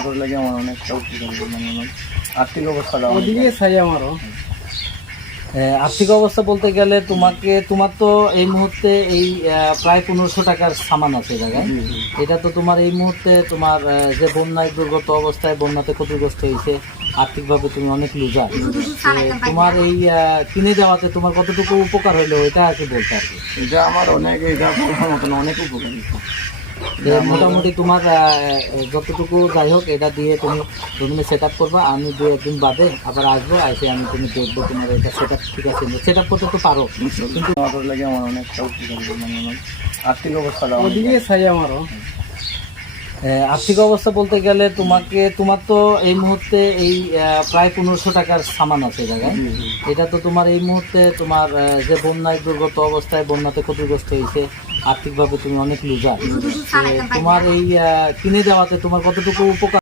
তোমার লাগে আমার অনেকটা উপকার মানে আমার আর্থিক অবস্থাটা ওদিকে চাই আমারও। আর্থিক অবস্থা বলতে গেলে তোমার তো এই মুহূর্তে এই প্রায় 1500 টাকার সামান আছে জায়গায়। এটা তো তোমার এই মুহূর্তে তোমার যে বন্যায় দুর্গত অবস্থায় বন্যাতে ক্ষতিগ্রস্ত হয়েছে, আর্থিকভাবে তুমি অনেক লুজার। তোমার এই কিনে দেওয়াতে তোমার কতটুকু উপকার হইলো এটা আর কি বলতে আর কি। এটা আমার অনেক এটা বলার মতন অনেক উপকার যে মোটামুটি তোমার যতটুকু যাই হোক এটা দিয়ে তুমি সেট আপ করবা। আমি 2-1 দিন বাদে আবার আসবো, এসে আমি তুমি দেখবো তোমার এটা সেট আপ ঠিক আছে। সেট আপ করতে তো পারো, কিন্তু তোমার লাগে আমার অনেকটা উপকার মানে আমার আর্থিক অবস্থাটা ওদিকে চাই আমারও। আর্থিক অবস্থা বলতে গেলে তোমার তো এই মুহূর্তে এই প্রায় 1500 টাকার সামান আছে জায়গায়। এটা তো তোমার এই মুহূর্তে তোমার যে বন্যায় দুর্গত অবস্থায় বন্যাতে ক্ষতিগ্রস্ত হয়েছে, আর্থিকভাবে তুমি অনেক লুজার। তোমার এই কিনে দেওয়াতে তোমার কতটুকু উপকার